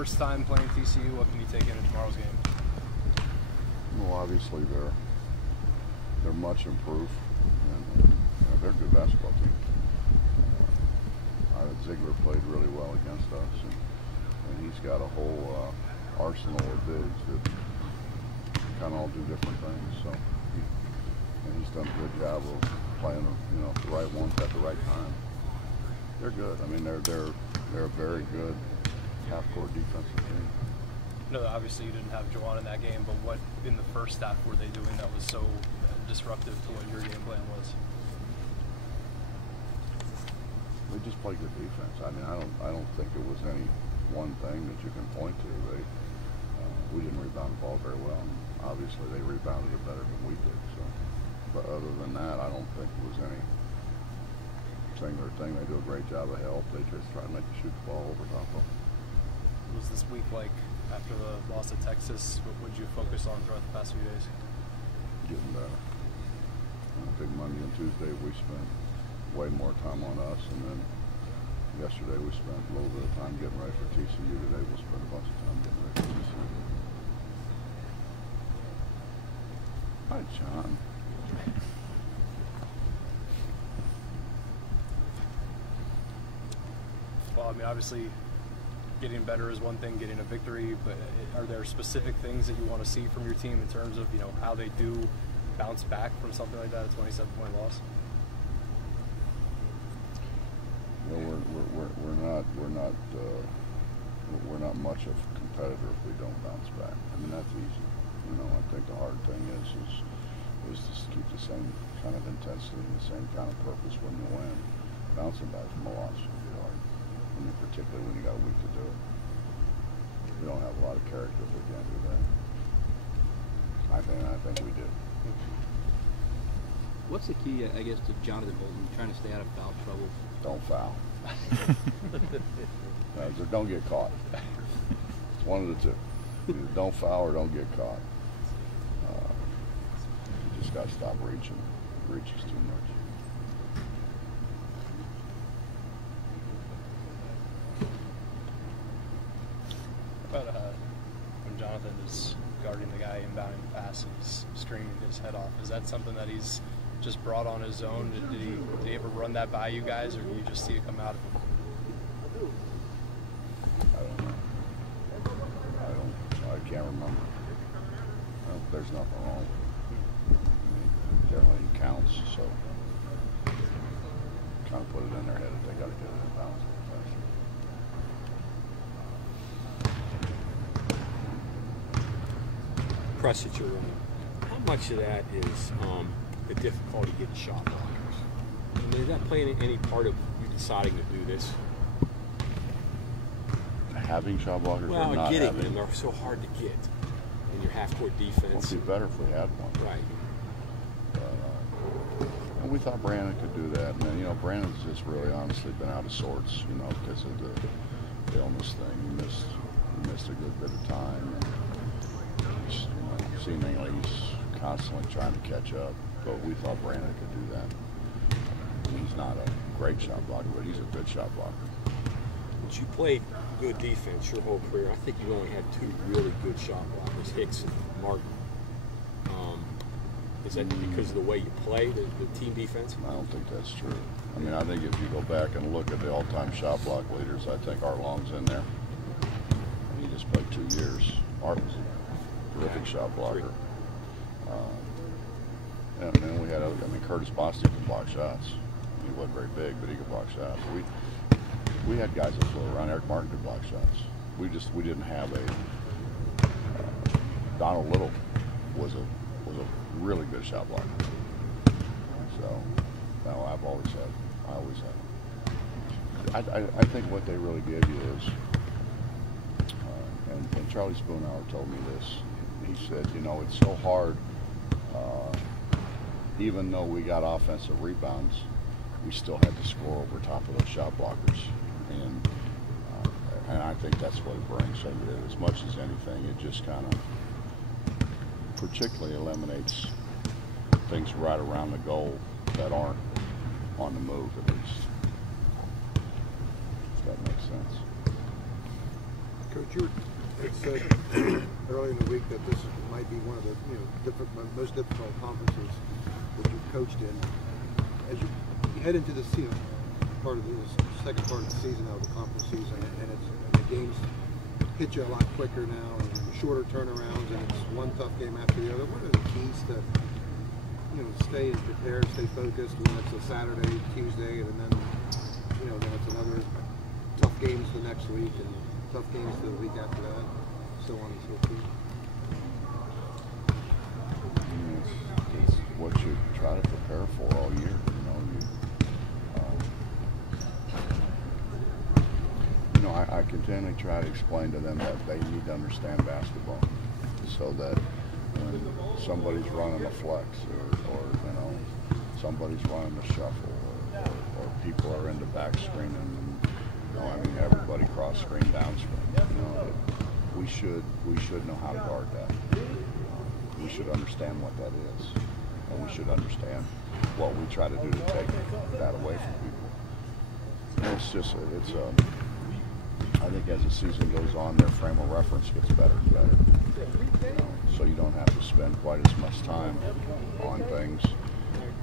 first time playing TCU. What can you take into tomorrow's game? Well, obviously they're much improved, and they're a good basketball team. Ziegler played really well against us, and he's got a whole arsenal of bigs that kind of all do different things. So, he's done a good job of playing, the right ones at the right time. They're good. I mean, they're a very good half-court defensive team. No, obviously you didn't have Juwan in that game, but what in the first half were they doing that was so disruptive to what your game plan was? They just played good defense. I mean, I don't think it was any one thing that you can point to. We didn't rebound the ball very well. Obviously, they rebounded it better than we did. So, but other than that, I don't think it was any singular thing. They do a great job of help. They just try to make you shoot the ball over top of them. What was this week like after the loss to Texas? What would you focus on throughout the past few days? Getting better. I think Monday and Tuesday we spent way more time on us, and then yesterday we spent a little bit of time getting ready for TCU. Today we'll spend a bunch of time getting ready for TCU. Hi, John. Well, I mean, obviously getting better is one thing, getting a victory, but are there specific things that you want to see from your team in terms of, how they do bounce back from something like that, a 27-point loss? Well, we're not much of a competitor if we don't bounce back. I mean, that's easy. I think the hard thing is to keep the same kind of intensity and the same kind of purpose when you win. Bouncing back from a loss will be hard. I mean, particularly when you got a week to do it. We don't have a lot of character if we can't do that. I think we do. What's the key, I guess, to Jonathan Bolton trying to stay out of foul trouble? Don't foul. Don't get caught. It's one of the two. Either don't foul or don't get caught. You just got to stop reaching. It reaches too much. But when Jonathan is guarding the guy inbounding the pass and he's screaming his head off, is that something that he's just brought on his own? Did he ever run that by you guys, or do you just see it come out of him? I don't know. I can't remember. There's nothing wrong with it. I mean, generally he counts, so kind of put it in their head that they got to get it in bounds faster. Press that you're running. How much of that is the difficulty getting shot blockers? I mean, is that playing any part of you deciding to do this? Having shot blockers or well, not getting having them, they're so hard to get in your half-court defense. It'd be better if we had one. Right. And we thought Brandon could do that. And then, Brandon's just really honestly been out of sorts, because of the illness thing. He missed a good bit of time. And he's, seemingly he's constantly trying to catch up. But we thought Brandon could do that. He's not a great shot blocker, but he's a good shot blocker. But you played good defense your whole career. I think you only had two really good shot blockers, Hicks and Martin. Is that because of the way you play, the team defense? I don't think that's true. I mean, I think if you go back and look at the all-time shot block leaders, I think Art Long's in there. And he just played 2 years. Art was a terrific shot blocker. And then we had, Curtis Bostic could block shots. He wasn't very big, but he could block shots. We had guys that flew around. Eric Martin could block shots. We didn't have a. Donald Little was a really good shot blocker. So, no, I always have. I think what they really give you is, and Charlie Spoonhour told me this. He said, it's so hard. Even though we got offensive rebounds, we still had to score over top of those shot blockers. And I think that's what it brings. So as much as anything, it just kind of particularly eliminates things right around the goal that aren't on the move, at least. If that makes sense. Coach, Coach, you had said earlier in the week that this might be one of the most difficult conferences that you've coached in. As you head into the part of the second part of the season now, the conference season, and the games hit you a lot quicker now, and shorter turnarounds, and it's one tough game after the other. What are the keys to stay prepared, stay focused when it's a Saturday, Tuesday, and then then it's another tough games the next week, and tough games the week after that, so on and so forth. It's what you try to prepare for all year. I continually try to explain to them that they need to understand basketball, so that when somebody's running a flex, or somebody's running a shuffle, or people are into back screening, and everybody cross screen, down screen. We should know how to guard that. We should understand what that is, and we should understand what we try to do to take that away from people. And I think as the season goes on, their frame of reference gets better and better. So you don't have to spend quite as much time on things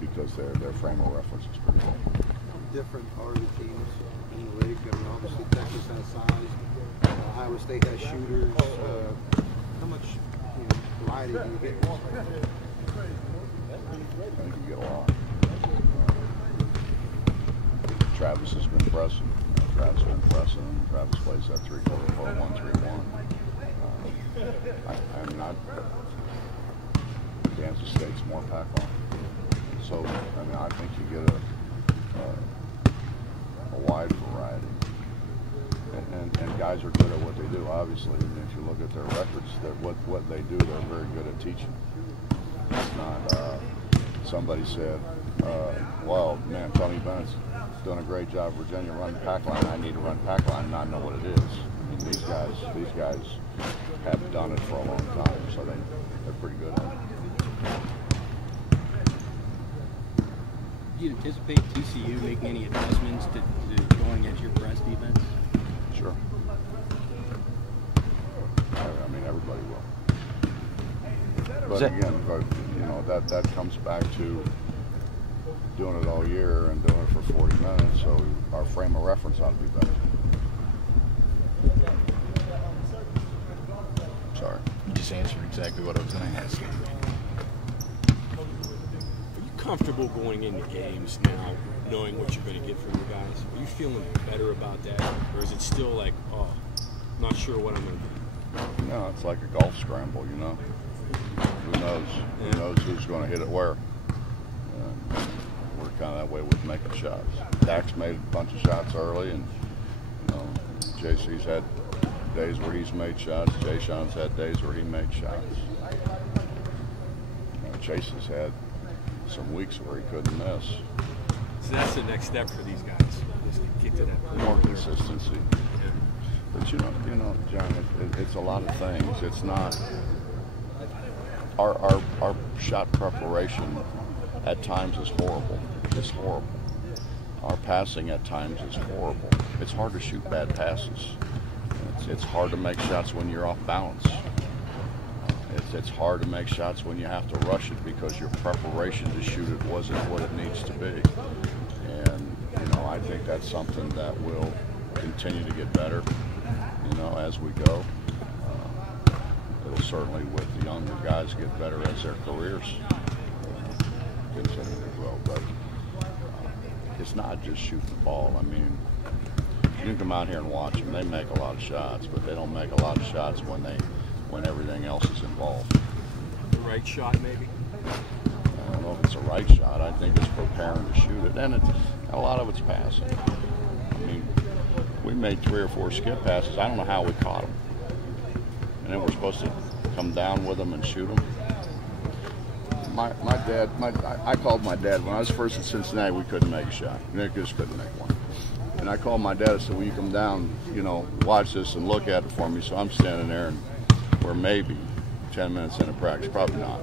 because their frame of reference is pretty good. Different are the teams in the league? Obviously Texas has size. Iowa State has shooters. How much variety do you get? I think you get a lot. Travis has been pressing. Travis plays that 3-4-4-1-3-1. I'm not. Kansas State's more pack-on. So I think you get a wide variety, and guys are good at what they do. Obviously, if you look at their records, what they do, they're very good at teaching. It's not. Somebody said, "Well, man, Tony Bennett's done a great job. Virginia running pack line. I need to run pack line and not know what it is." I mean, these guys have done it for a long time, so they're pretty good at it. Do you anticipate TCU making any adjustments to going against your press defense? Sure. Everybody will. But again, that comes back to doing it all year and doing it for 40 minutes, so our frame of reference ought to be better. Sorry. You just answered exactly what I was going to ask you. Are you comfortable going into games now, knowing what you're going to get from your guys? Are you feeling better about that, or is it still like, oh, not sure what I'm going to do? No, it's like a golf scramble, Who knows? Yeah. Who knows who's going to hit it where? We're kind of that way with making shots. Dak's made a bunch of shots early, and JC's had days where he's made shots. Jay Sean's had days where he made shots. Chase has had some weeks where he couldn't miss. So that's the next step for these guys, is to get to that point. More consistency. Yeah. But John, it's a lot of things. It's not our shot preparation at times is horrible. It's horrible. Our passing at times is horrible. It's hard to shoot bad passes. It's hard to make shots when you're off balance. It's hard to make shots when you have to rush it because your preparation to shoot it wasn't what it needs to be. And I think that's something that will continue to get better, as we go. It'll certainly, with the younger guys, get better as their careers continue to grow. But it's not just shooting the ball. You can come out here and watch them. They make a lot of shots, but they don't make a lot of shots when everything else is involved. The right shot, maybe? I don't know if it's a right shot. I think it's preparing to shoot it. And a lot of it's passing. We made 3 or 4 skip passes. I don't know how we caught them. And then we're supposed to come down with them and shoot them. My dad, I called my dad. When I was first at Cincinnati, we couldn't make a shot. We just couldn't make one. And I called my dad and said, "Will you come down, watch this and look at it for me?" So I'm standing there, and we're maybe 10 minutes into practice, probably not.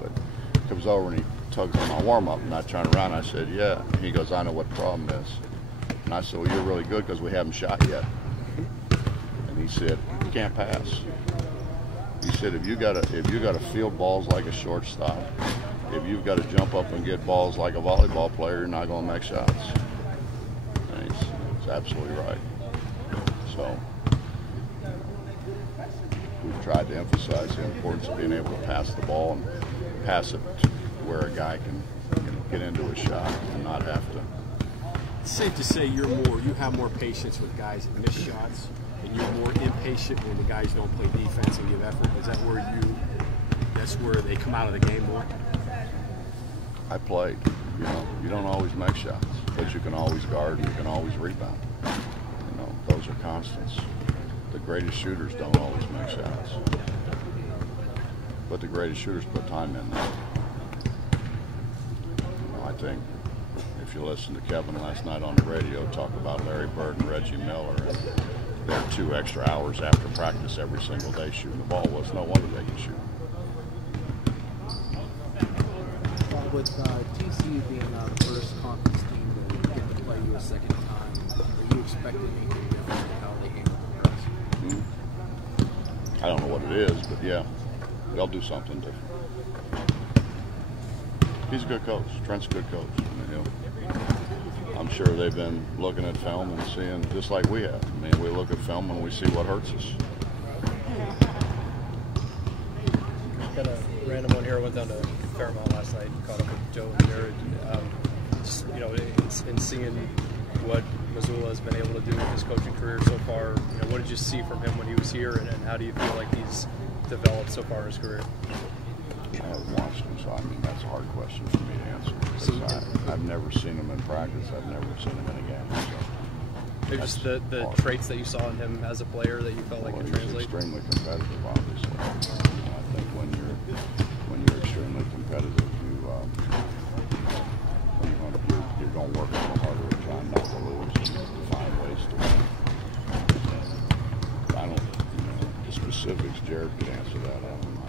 But he comes over and he tugs on my warm-up, and I turn around and I said, "Yeah." He goes, "I know what the problem is." And I said, "Well, you're really good because we haven't shot yet." And he said, "You can't pass." He said, "If you gotta field balls like a shortstop, if you've got to jump up and get balls like a volleyball player, you're not going to make shots." And he's absolutely right. So we've tried to emphasize the importance of being able to pass the ball and pass it to where a guy can get into a shot and not have to. It's safe to say you have more patience with guys that miss shots, and you're more impatient when the guys don't play defense and give effort. Is that that's where they come out of the game more? I played. You don't always make shots, but you can always guard and you can always rebound. Those are constants. The greatest shooters don't always make shots, but the greatest shooters put time in there. I think if you listen to Kevin last night on the radio talk about Larry Bird and Reggie Miller, and their 2 extra hours after practice every single day shooting the ball, was no wonder they could shoot. With TCU being the first conference team to get to play you a second time, are you expecting anything different in how they handle the press? I don't know what it is, but yeah, they'll do something different. He's a good coach. Trent's a good coach. I'm sure they've been looking at film and seeing, just like we have. We look at film and we see what hurts us. Got a random one here. I went down to Fairmount last night, caught up with Joe and Jared. In seeing what Missoula has been able to do with his coaching career so far, what did you see from him when he was here, and how do you feel like he's developed so far in his career? I haven't watched him, so that's a hard question for me to answer. I've never seen him in practice. I've never seen him in a game. So maybe just the traits that you saw in him as a player that you felt like could translate. He's extremely competitive, obviously. I think when you're extremely competitive, you're going to work a little harder at trying not to lose and find ways to win. I don't, the specifics, Jared could answer that. I don't know.